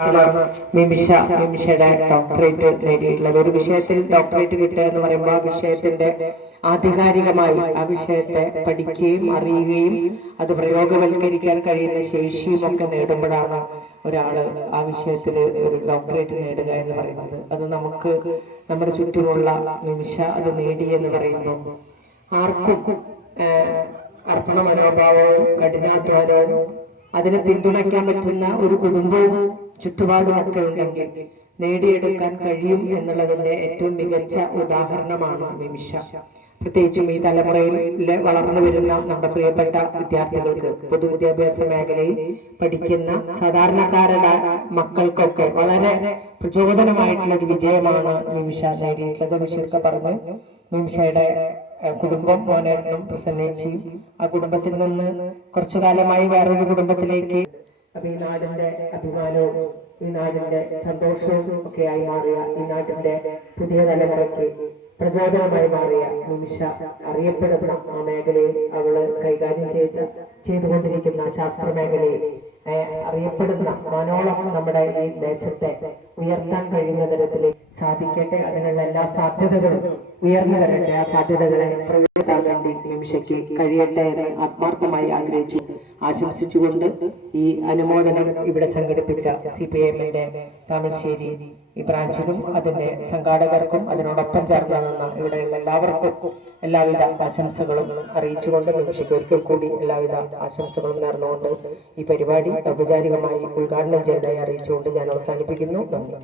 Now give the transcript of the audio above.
ാണ് നിമിഷയുടെ ഡോക്ടറേറ്റ് നേടിയിട്ടുള്ളത്. ഒരു വിഷയത്തിൽ ഡോക്ടറേറ്റ് കിട്ടുക എന്ന് പറയുമ്പോൾ ആ വിഷയത്തിന്റെ ആധികാരികമായി ആ വിഷയത്തെ പഠിക്കുകയും അറിയുകയും അത് പ്രയോഗവൽക്കരിക്കാൻ കഴിയുന്ന ശേഷിയും ഒക്കെ നേടുമ്പോഴാണ് ഒരാള് ആ വിഷയത്തിൽ ഒരു ഡോക്ടറേറ്റ് നേടുക എന്ന് പറയുന്നത്. അത് നമുക്ക് നമ്മുടെ ചുറ്റുമുള്ള നിമിഷ അത് നേടി എന്ന് പറയുമ്പോൾ ആർക്കും അർപ്പണ മനോഭാവവും കഠിനാധ്വാനവും അതിനെ പിന്തുണയ്ക്കാൻ പറ്റുന്ന ഒരു കുടുംബവും ചുറ്റുപാടുമൊക്കെ ഉണ്ടെങ്കിൽ നേടിയെടുക്കാൻ കഴിയും എന്നുള്ളതിന്റെ ഏറ്റവും മികച്ച ഉദാഹരണമാണ് നിമിഷ. പ്രത്യേകിച്ചും ഈ തലമുറയിൽ വളർന്നു വരുന്ന നമ്മുടെ പ്രിയപ്പെട്ട വിദ്യാർത്ഥികൾക്ക്, പൊതുവിദ്യാഭ്യാസ മേഖലയിൽ പഠിക്കുന്ന സാധാരണക്കാരുടെ മക്കൾക്കൊക്കെ വളരെ പ്രചോദനമായിട്ടുള്ള ഒരു വിജയമാണ് നിമിഷ നേടിയിട്ടുള്ളത്. ബഷീർക്ക് പറഞ്ഞു, നിമിഷയുടെ കുടുംബം മോനും പ്രസന്നേച്ചിയും ആ കുടുംബത്തിൽ നിന്ന് കുറച്ചു കാലമായി വേറൊരു കുടുംബത്തിലേക്ക് ഈ നാടിന്റെ അഭിമാനവും ഈ നാടിന്റെ സന്തോഷവും ഒക്കെയായി മാറിയ ഈ നാടിന്റെ പുതിയ തലമുറയ്ക്ക് പ്രചോദനമായി മാറിയ നിമിഷ അറിയപ്പെടുന്ന ആ മേഖലയിൽ അവള് കൈകാര്യം ചെയ്തുകൊണ്ടിരിക്കുന്ന ശാസ്ത്ര മേഖലയിൽ അറിയപ്പെടുന്ന മാനോളം നമ്മുടെ ഈ ദേശത്തെ ഉയർത്താൻ കഴിയുന്ന തരത്തിലേക്ക് സാധിക്കട്ടെ. അതിനുള്ള എല്ലാ സാധ്യതകളും ഉയർന്നു വരട്ടെ. ആ സാധ്യതകളെ പ്രയോജനപ്പെടുത്താൻ വേണ്ടി നിമിഷയ്ക്ക് കഴിയട്ടെ എന്ന് ആത്മാർത്ഥമായി ആശംസിച്ചുകൊണ്ട് ഈ അനുമോദനം ഇവിടെ സംഘടിപ്പിച്ച CPIM-ന്റെ താമരശ്ശേരി ഈ ബ്രാഞ്ചിനും അതിന്റെ സംഘാടകർക്കും അതിനോടൊപ്പം ചേർന്ന് നിന്ന ഇവിടെയുള്ള എല്ലാവർക്കും എല്ലാവിധ ആശംസകളും അറിയിച്ചുകൊണ്ട് നിമിഷയ്ക്ക് ഒരിക്കൽ കൂടി എല്ലാവിധ ആശംസകളും നേർന്നുകൊണ്ട് ഈ പരിപാടി ഔപചാരികമായി ഉദ്ഘാടനം ചെയ്തതായി അറിയിച്ചുകൊണ്ട് ഞാൻ അവസാനിപ്പിക്കുന്നു. നന്ദി.